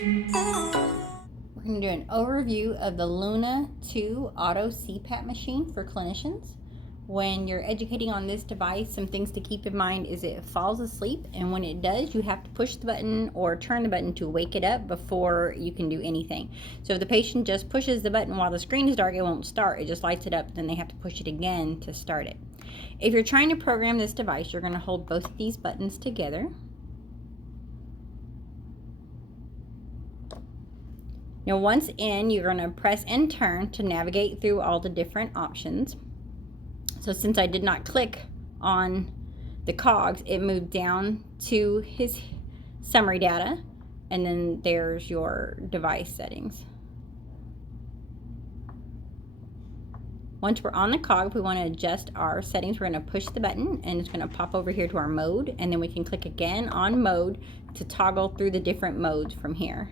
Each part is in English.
We're going to do an overview of the Luna2 auto CPAP machine for clinicians. When you're educating on this device, some things to keep in mind is it falls asleep, and when it does, you have to push the button or turn the button to wake it up before you can do anything. So if the patient just pushes the button while the screen is dark, it won't start. It just lights it up, then they have to push it again to start it. If you're trying to program this device, you're going to hold both of these buttons together. Now once in, you're going to press and turn to navigate through all the different options. So since I did not click on the cogs, it moved down to his summary data, and then there's your device settings. Once we're on the cog, if we want to adjust our settings, we're going to push the button and it's going to pop over here to our mode, and then we can click again on mode to toggle through the different modes from here.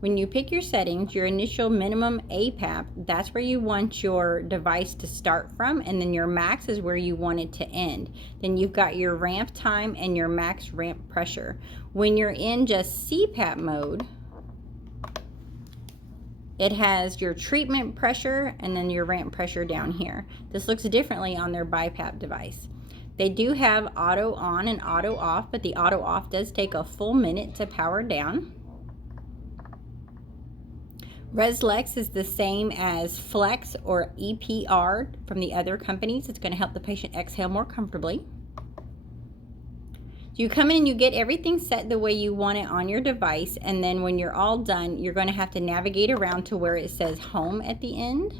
When you pick your settings, your initial minimum APAP, that's where you want your device to start from, and then your max is where you want it to end. Then you've got your ramp time and your max ramp pressure. When you're in just CPAP mode, it has your treatment pressure and then your ramp pressure down here. This looks differently on their BiPAP device. They do have auto on and auto off, but the auto off does take a full minute to power down. Reslex is the same as Flex or EPR from the other companies. It's going to help the patient exhale more comfortably. So you come in and you get everything set the way you want it on your device, and then when you're all done, you're going to have to navigate around to where it says home at the end,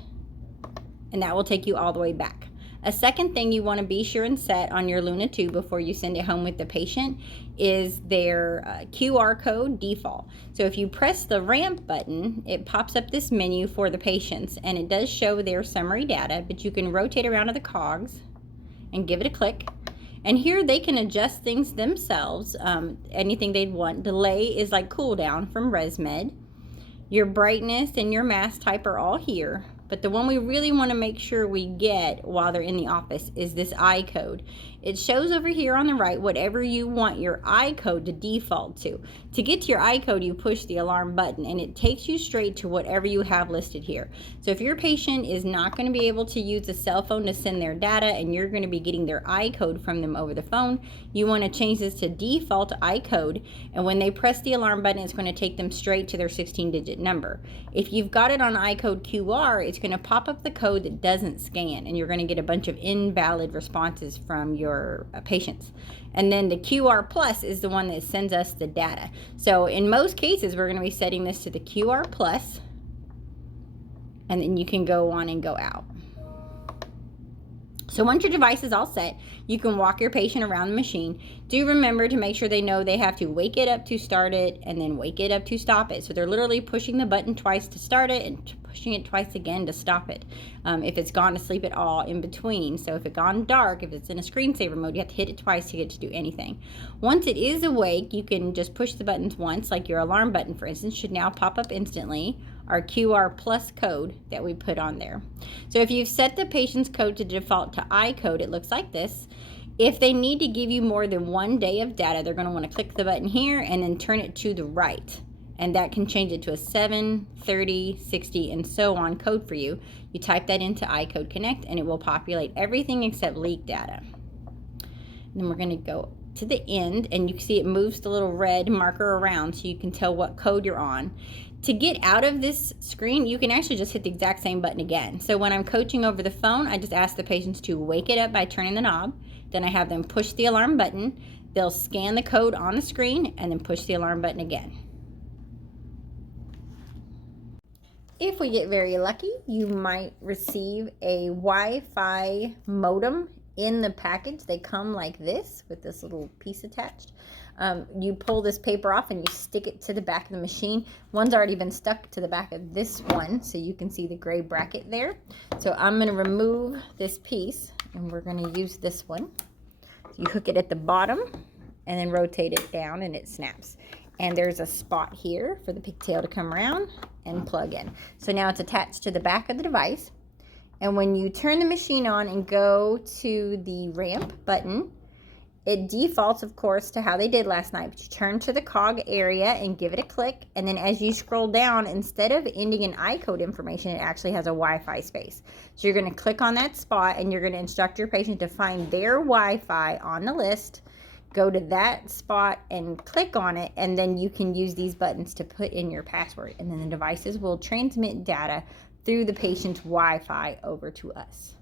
and that will take you all the way back. A second thing you want to be sure and set on your Luna2 before you send it home with the patient is their QR code default. So if you press the ramp button, it pops up this menu for the patients, and it does show their summary data, but you can rotate around to the cogs and give it a click. And here they can adjust things themselves, anything they'd want. Delay is like cooldown from ResMed. Your brightness and your mask type are all here. But the one we really want to make sure we get while they're in the office is this iCode. It shows over here on the right whatever you want your iCode to default to. To get to your iCode, you push the alarm button and it takes you straight to whatever you have listed here. So if your patient is not going to be able to use a cell phone to send their data and you're going to be getting their iCode from them over the phone, you want to change this to default iCode, and when they press the alarm button, it's going to take them straight to their 16-digit number. If you've got it on iCode QR, it's going to pop up the code that doesn't scan, and you're going to get a bunch of invalid responses from your patients. And then the QR plus is the one that sends us the data. So in most cases, we're going to be setting this to the QR plus, and then you can go on and go out. So once your device is all set, you can walk your patient around the machine. Do remember to make sure they know they have to wake it up to start it and then wake it up to stop it. So they're literally pushing the button twice to start it and pushing it twice again to stop it. If it's gone to sleep at all in between. So if it's gone dark, if it's in a screensaver mode, you have to hit it twice to get to do anything. Once it is awake, you can just push the buttons once, like your alarm button, for instance, should now pop up instantly. Our QR plus code that we put on there. So if you've set the patient's code to default to iCode, it looks like this. If they need to give you more than 1 day of data, they're going to want to click the button here and then turn it to the right. And that can change it to a 7, 30, 60, and so on code for you. You type that into iCode Connect and it will populate everything except leak data. And then we're going to go to the end, and you can see it moves the little red marker around so you can tell what code you're on. To get out of this screen, you can actually just hit the exact same button again. So when I'm coaching over the phone, I just ask the patients to wake it up by turning the knob. Then I have them push the alarm button. They'll scan the code on the screen and then push the alarm button again. If we get very lucky, you might receive a Wi-Fi modem in the package. They come like this with this little piece attached. You pull this paper off and you stick it to the back of the machine. One's already been stuck to the back of this one, so you can see the gray bracket there. So I'm going to remove this piece and we're going to use this one. So you hook it at the bottom and then rotate it down and it snaps. And there's a spot here for the pigtail to come around and plug in. So now it's attached to the back of the device. And when you turn the machine on and go to the ramp button, It defaults, of course, to how they did last night, but you turn to the cog area and give it a click, and then as you scroll down, instead of ending in iCode information, it actually has a Wi-Fi space. So you're going to click on that spot, and you're going to instruct your patient to find their Wi-Fi on the list, go to that spot and click on it, and then you can use these buttons to put in your password, and then the devices will transmit data through the patient's Wi-Fi over to us.